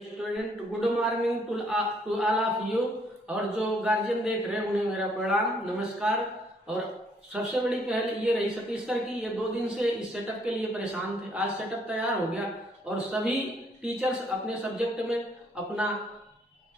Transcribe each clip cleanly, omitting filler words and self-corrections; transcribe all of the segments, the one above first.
Student, good morning to all of you. और जो guardian देख रहे हैं उन्हें मेरा प्रणाम, नमस्कार। और सबसे बड़ी पहल ये रही सतीश सर की, ये 2 दिन से इस सेटअप के लिए परेशान थे। आज सेटअप तैयार हो गया और सभी टीचर्स अपने सब्जेक्ट में अपना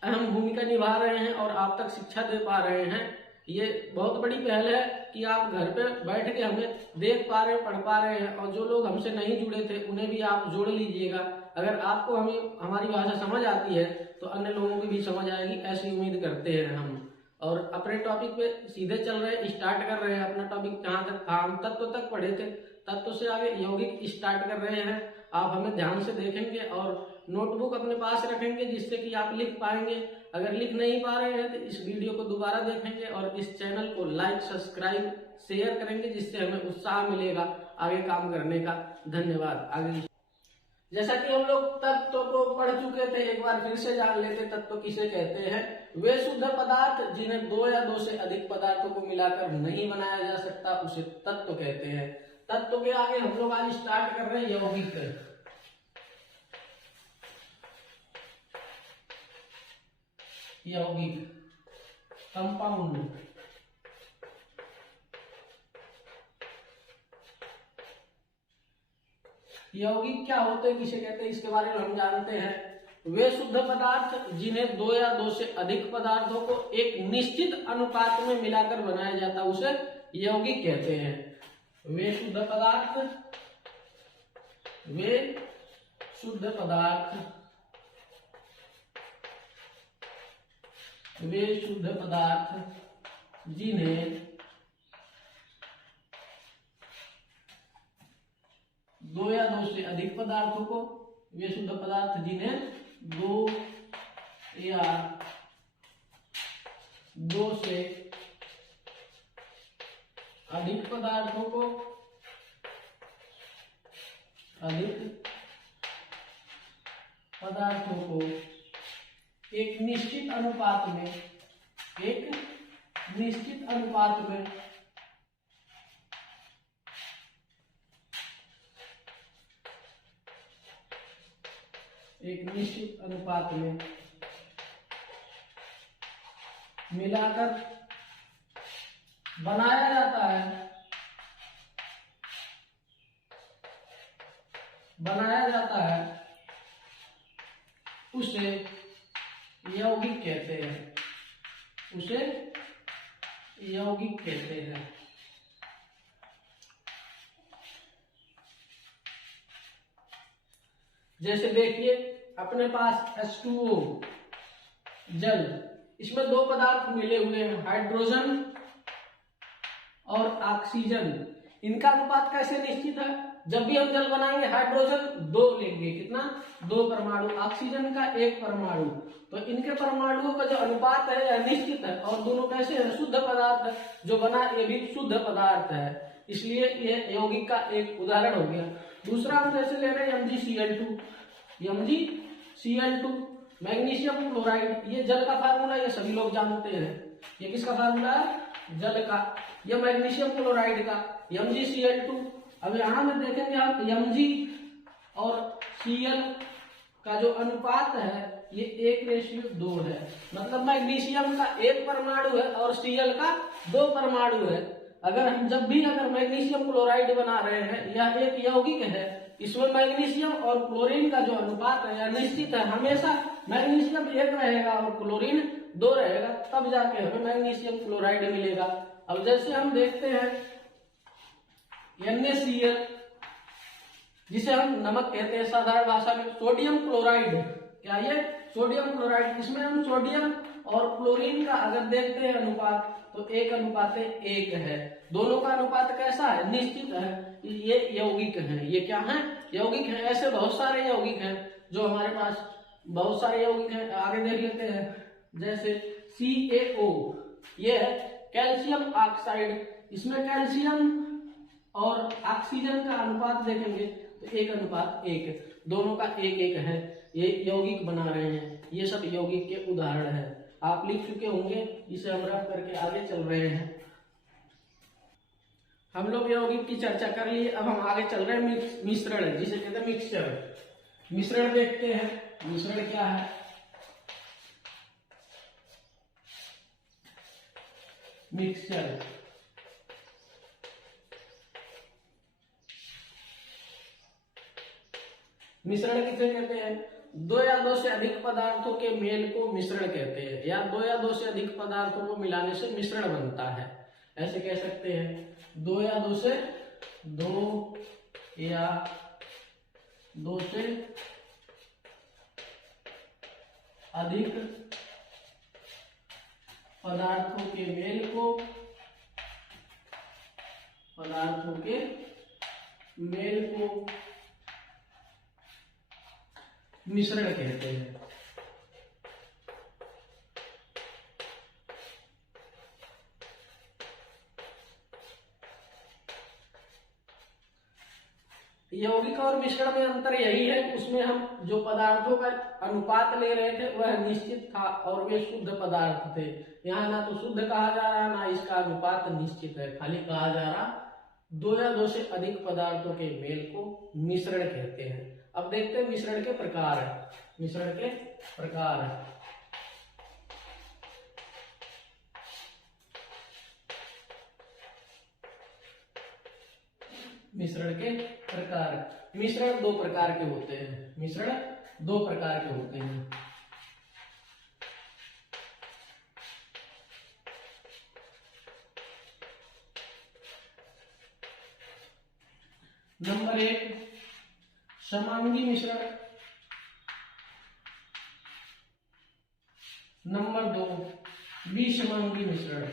अहम भूमिका निभा रहे हैं और आप तक शिक्षा दे पा रहे हैं। ये बहुत बड़ी पहल है कि आप घर पे बैठ के हमें देख पा रहे हैं, पढ़ पा रहे हैं। और जो लोग हमसे नहीं जुड़े थे उन्हें भी आप जोड़ लीजिएगा। अगर आपको हमारी भाषा समझ आती है तो अन्य लोगों की भी समझ आएगी, ऐसी उम्मीद करते हैं हम। और अपने टॉपिक पे सीधे चल रहे हैं, स्टार्ट कर रहे हैं अपना टॉपिक। जहाँ तक हम तत्व तक पढ़े थे, तत्व से आगे यौगिक स्टार्ट कर रहे हैं। आप हमें ध्यान से देखेंगे और नोटबुक अपने पास रखेंगे जिससे कि आप लिख पाएंगे। अगर लिख नहीं पा रहे हैं तो इस वीडियो को दोबारा देखेंगे और इस चैनल को लाइक, सब्सक्राइब, शेयर करेंगे जिससे हमें उत्साह मिलेगा आगे काम करने का। धन्यवाद। आगे जैसा कि हम लोग तत्व को पढ़ चुके थे, एक बार फिर से जान लेते तत्व किसे कहते हैं। वे शुद्ध पदार्थ जिन्हें 2 या 2 से अधिक पदार्थों को मिलाकर नहीं बनाया जा सकता उसे तत्व कहते हैं। तत्व के आगे हम लोग आज स्टार्ट कर रहे हैं यौगिक। यौगिक कंपाउंड। यौगिक क्या होते हैं, किसे कहते हैं, इसके बारे में हम जानते हैं। वे शुद्ध पदार्थ जिन्हें 2 या 2 से अधिक पदार्थों को एक निश्चित अनुपात में मिलाकर बनाया जाता है उसे यौगिक कहते हैं। वे शुद्ध पदार्थ, वे शुद्ध पदार्थ, वे शुद्ध पदार्थ जिन्हें 2 या 2 से अधिक पदार्थों को, वे शुद्ध पदार्थ जिन्हें 2 या 2 से अधिक पदार्थों को, एक निश्चित अनुपात में, एक निश्चित अनुपात में मिलाकर बनाया जाता है, उसे यौगिक कहते हैं, उसे यौगिक कहते हैं। जैसे देखिए अपने पास H2O जल, इसमें 2 पदार्थ मिले हुए हैं, हाइड्रोजन और ऑक्सीजन। इनका अनुपात कैसे निश्चित है? जब भी हम जल बनाएंगे हाइड्रोजन 2 लेंगे, कितना? 2 परमाणु, ऑक्सीजन का 1 परमाणु। तो इनके परमाणुओं का जो अनुपात है यह निश्चित है। और दोनों कैसे है? शुद्ध पदार्थ है, जो बना ये भी शुद्ध पदार्थ है, इसलिए ये यौगिक का एक उदाहरण हो गया। दूसरा हम जैसे ले रहे हैं MgCl2, MgCl2 मैग्नीशियम क्लोराइड। ये जल का फार्मूला, ये सभी लोग जानते हैं। ये किसका फार्मूला है? जल का। ये मैग्नीशियम क्लोराइड का MgCl2। अब यहां में देखेंगे आप Mg और Cl का जो अनुपात है ये 1:2 है। मतलब मैग्नीशियम का 1 परमाणु है और Cl का 2 परमाणु है। अगर मैग्नीशियम क्लोराइड बना रहे हैं, यह एक यौगिक है, इसमें मैग्नीशियम और क्लोरीन का जो अनुपात है यह निश्चित है। हमेशा मैग्नीशियम 1 रहेगा और क्लोरीन 2 रहेगा, तब जाके हमें मैग्नीशियम क्लोराइड मिलेगा। अब जैसे हम देखते हैं NaCl, जिसे हम नमक कहते हैं साधारण भाषा में, सोडियम क्लोराइड। क्या ये सोडियम क्लोराइड? इसमें हम सोडियम और क्लोरीन का अगर देखते हैं अनुपात तो 1:1 है। दोनों का अनुपात कैसा है? निश्चित है। ये यौगिक है। ये क्या है? यौगिक है। ऐसे बहुत सारे यौगिक हैं जो हमारे पास, बहुत सारे यौगिक हैं। आगे देख लेते हैं, जैसे CaO, ये है कैल्शियम ऑक्साइड। इसमें कैल्शियम और ऑक्सीजन का अनुपात देखेंगे तो 1:1, दोनों का 1:1 है। ये यौगिक बना रहे हैं। ये सब यौगिक के उदाहरण है, आप लिख चुके होंगे। इसे हम रफ करके आगे चल रहे हैं। हम लोग यौगिक की चर्चा कर लिए, अब हम आगे चल रहे हैं मिश्रण, जिसे कहते हैं मिक्सचर। मिश्रण देखते हैं। मिश्रण क्या है? मिक्सचर। मिश्रण किसे कहते हैं? दो या दो से अधिक पदार्थों के मेल को मिश्रण कहते हैं, या दो या दो से अधिक पदार्थों को मिलाने से मिश्रण बनता है। ऐसे कह सकते हैं, दो या दो से अधिक पदार्थों के मेल को मिश्रण कहते हैं। यौगिक और मिश्रण में अंतर यही है, उसमें हम जो पदार्थों का अनुपात ले रहे थे वह निश्चित था और वे शुद्ध पदार्थ थे। यहाँ ना तो शुद्ध कहा जा रहा, ना इसका अनुपात निश्चित है, खाली कहा जा रहा दो या दो से अधिक पदार्थों के मेल को मिश्रण कहते हैं। अब देखते हैं मिश्रण के प्रकार। मिश्रण के प्रकार, मिश्रण के प्रकार। मिश्रण दो प्रकार के होते हैं। मिश्रण दो प्रकार के होते हैं। नंबर 1 समांगी मिश्रण। नंबर 2 विसमांगी मिश्रण।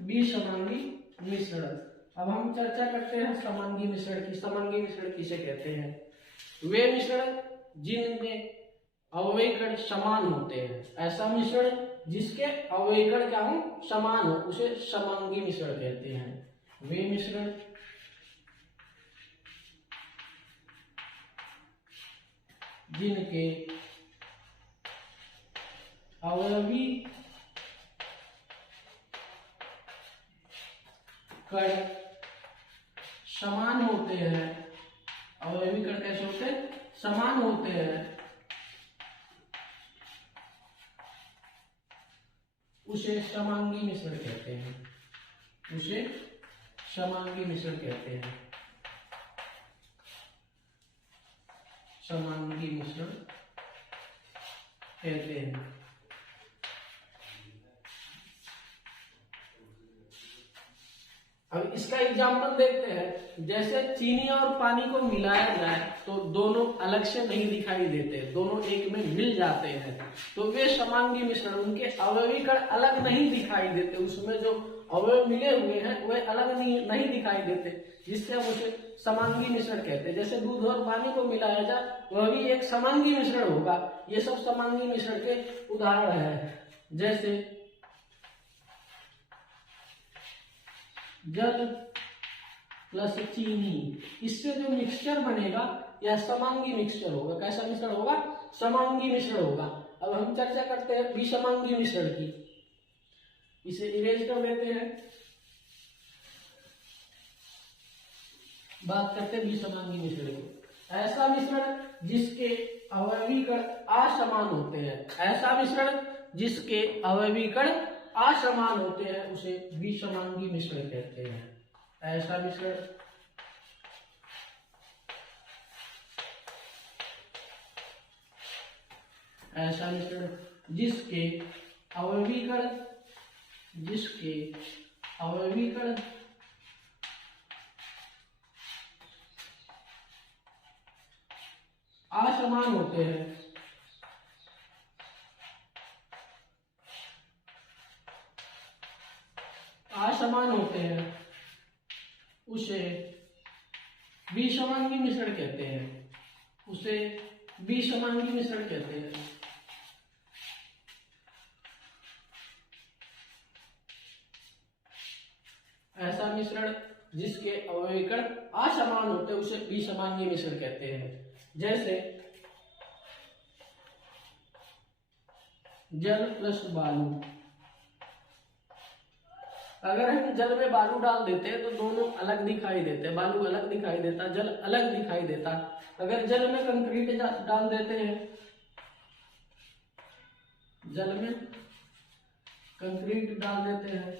विसमांगी मिश्रण। अब हम चर्चा करते हैं समांगी मिश्रण की। समांगी मिश्रण किसे कहते हैं? वे मिश्रण जिनमें अवयवी कण समान होते हैं। ऐसा मिश्रण जिसके अवयवी कण क्या हो? समान हो, उसे समांगी मिश्रण कहते हैं। वे मिश्रण जिनके अवयवी कण समान होते हैं। अवयवी कण कैसे होते हैं? समान होते हैं। उसे समांगी मिश्रण कहते हैं। उसे समांगी मिश्रण कहते हैं। समांगी मिश्रण कहते हैं। अब इसका एग्जाम्पल देखते हैं। जैसे चीनी और पानी को मिलाया जाए तो दोनों अलग से नहीं दिखाई देते, दोनों एक में मिल जाते हैं, तो वे समांगी मिश्रण। उनके अवयवी कण अलग नहीं दिखाई देते, उसमें जो अवयव मिले हुए हैं वे अलग नहीं दिखाई देते, जिससे हम उसे समांगी मिश्रण कहते हैं। जैसे दूध और पानी को मिलाया जाए वह भी एक समांगी मिश्रण होगा। ये सब समांगी मिश्रण के उदाहरण है। जैसे जल प्लस चीनी, इससे जो मिक्सचर बनेगा यह समांगी मिक्सचर होगा। कैसा मिश्रण होगा? समांगी मिश्रण होगा। अब हम चर्चा करते हैं विसमांगी मिश्रण की। इसे इरेज कर देते हैं, बात करते हैं विसमांगी मिश्रण की। ऐसा मिश्रण जिसके अवयवी कण असमान होते हैं। ऐसा मिश्रण जिसके अवयवी कण असमान होते हैं उसे विसमांगी मिश्रण कहते हैं। ऐसा मिश्रण जिसके अवयवी कण असमान होते हैं। असमान होते हैं उसे विसमांगी मिश्रण कहते हैं। उसे विसमांगी मिश्रण कहते हैं। ऐसा मिश्रण जिसके अवयवी कण असमान होते हैं उसे विसमांगी मिश्रण कहते हैं। जैसे जल प्लस बालू, अगर हम जल में बालू डाल देते हैं तो दोनों अलग दिखाई देते हैं, बालू अलग दिखाई देता, जल अलग दिखाई देता। अगर जल में कंक्रीट डाल देते हैं, जल में कंक्रीट डाल देते हैं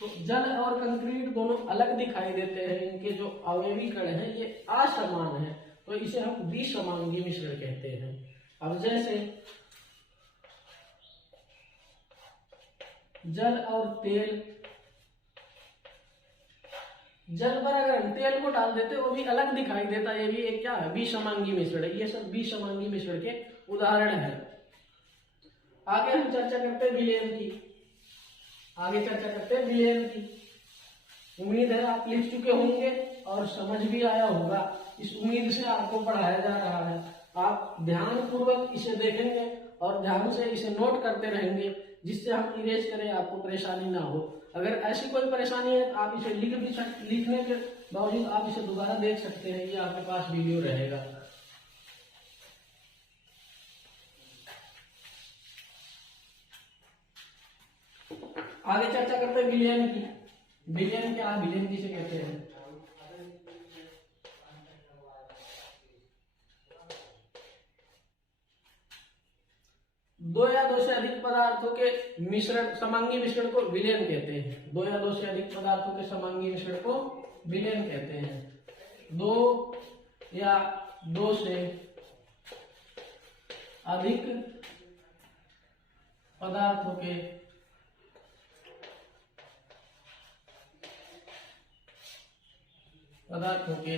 तो जल और कंक्रीट दोनों अलग दिखाई देते हैं, इनके जो अवयवी कण हैं ये असमान है, तो इसे हम विसमांगी मिश्रण कहते हैं। अब जैसे जल और तेल, जल पर अगर हम तेल को डाल देते वो भी अलग दिखाई देता, ये भी एक क्या है, विसमांगी मिश्रण है। ये सब विसमांगी मिश्रण के उदाहरण है। आगे हम चर्चा करते हैं विलयन की, विलयन की। उम्मीद है आप लिख चुके होंगे और समझ भी आया होगा, इस उम्मीद से आपको पढ़ाया जा रहा है। आप ध्यान पूर्वक इसे देखेंगे और ध्यान से इसे नोट करते रहेंगे, जिससे हम इरेज करें, आपको परेशानी ना हो। अगर ऐसी कोई परेशानी है तो आप इसे लिखने के बावजूद आप इसे दोबारा देख सकते हैं, ये आपके पास वीडियो रहेगा। आगे चर्चा करते हैं विलयन की। विलयन क्या है, विलयन किसे कहते हैं? दो या दो से अधिक पदार्थों के मिश्रण, समांगी मिश्रण को विलयन कहते हैं। दो या दो से अधिक पदार्थों के समांगी मिश्रण को विलयन कहते हैं। दो या दो से अधिक पदार्थों के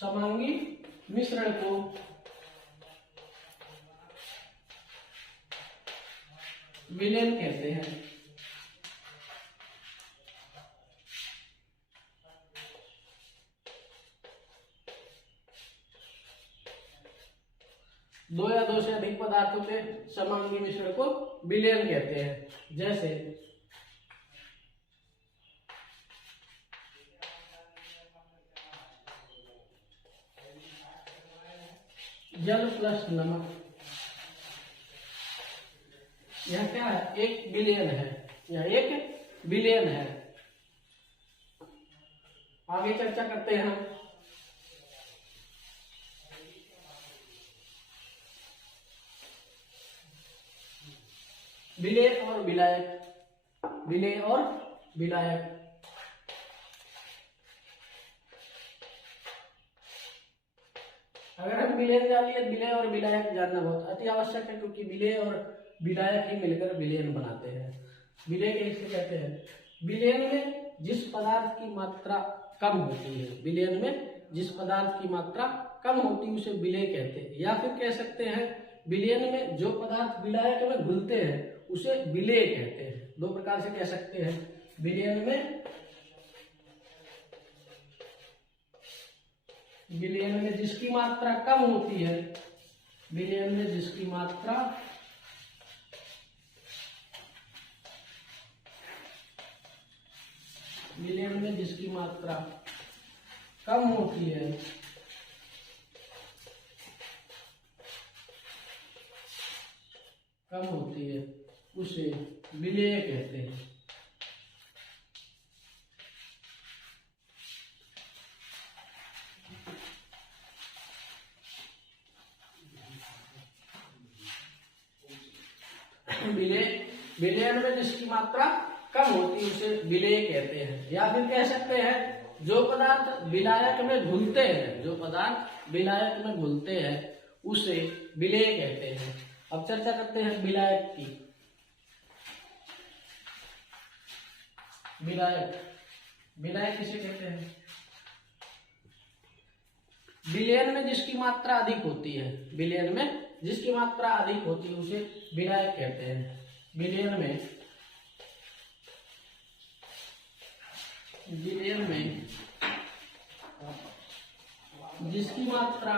समांगी मिश्रण को विलयन कहते हैं। दो या दो से अधिक पदार्थों के समांगी मिश्रण को विलयन कहते हैं। जैसे जल प्लस नमक, यह क्या है, एक विलयन है, यह एक विलयन है। आगे चर्चा करते हैं हम विलेय और विलायक। विलेय और विलायक, अगर हम विलयन जान लिए, विलेय और विलायक जानना बहुत अति आवश्यक है, क्योंकि विलेय और विलायक ही मिलकर विलयन बनाते हैं। विलेय किसे कहते हैं? विलयन में जिस पदार्थ की मात्रा कम होती है, विलयन में जिस पदार्थ की मात्रा कम होती है उसे विलेय कहते हैं। या फिर कह सकते हैं विलयन में जो पदार्थ विलायक में घुलते हैं उसे विलेय कहते हैं। दो प्रकार से कह सकते हैं, विलयन में जिसकी मात्रा कम होती है, विलयन में जिसकी मात्रा कम होती है उसे विलेय कहते हैं। विलयन में जिसकी मात्रा कम होती है उसे विलेय कहते हैं। या फिर कह सकते हैं जो पदार्थ विलायक में घुलते हैं उसे विलेय कहते हैं। अब चर्चा करते हैं विलायक की। विलायक किसे कहते हैं? विलयन में जिसकी मात्रा अधिक होती है, विलयन में जिसकी मात्रा अधिक होती है उसे विलायक कहते हैं। विलयन में जिसकी मात्रा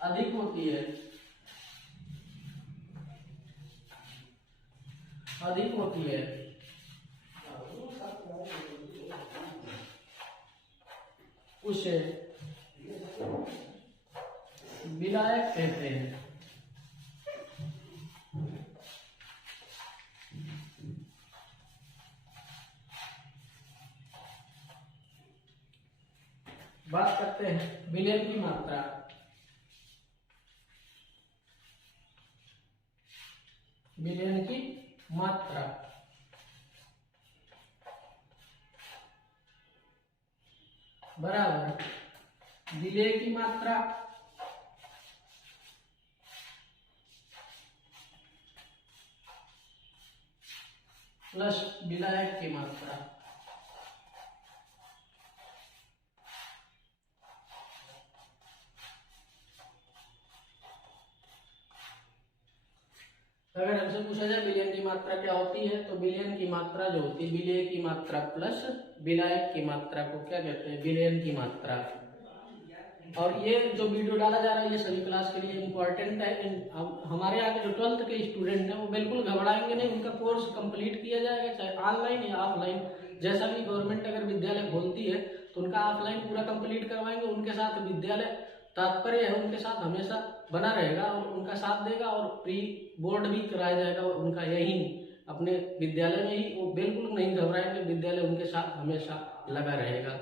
अधिक होती है उसे विलायक कहते हैं। बात करते हैं विलयन की मात्रा। विलयन की मात्रा बराबर विलेय की मात्रा प्लस विलायक की मात्रा। अगर हमसे पूछा जाए विलयन की मात्रा क्या होती है, तो विलयन की मात्रा जो होती है विलेय की मात्रा प्लस विलायक की मात्रा को क्या कहते हैं, विलयन की मात्रा। और ये जो वीडियो डाला जा रहा है ये सभी क्लास के लिए इम्पोर्टेंट है। हमारे यहाँ के जो 12th के स्टूडेंट हैं वो बिल्कुल घबराएंगे नहीं, उनका कोर्स कंप्लीट किया जाएगा, चाहे ऑनलाइन या ऑफलाइन, जैसा भी गवर्नमेंट अगर विद्यालय खोलती है तो उनका ऑफलाइन पूरा कंप्लीट करवाएंगे। उनके साथ विद्यालय तात्पर्य है उनके साथ हमेशा बना रहेगा और उनका साथ देगा, और प्री बोर्ड भी कराया जाएगा उनका यही अपने विद्यालय में ही। वो बिल्कुल नहीं घबराएंगे, विद्यालय उनके साथ हमेशा लगा रहेगा।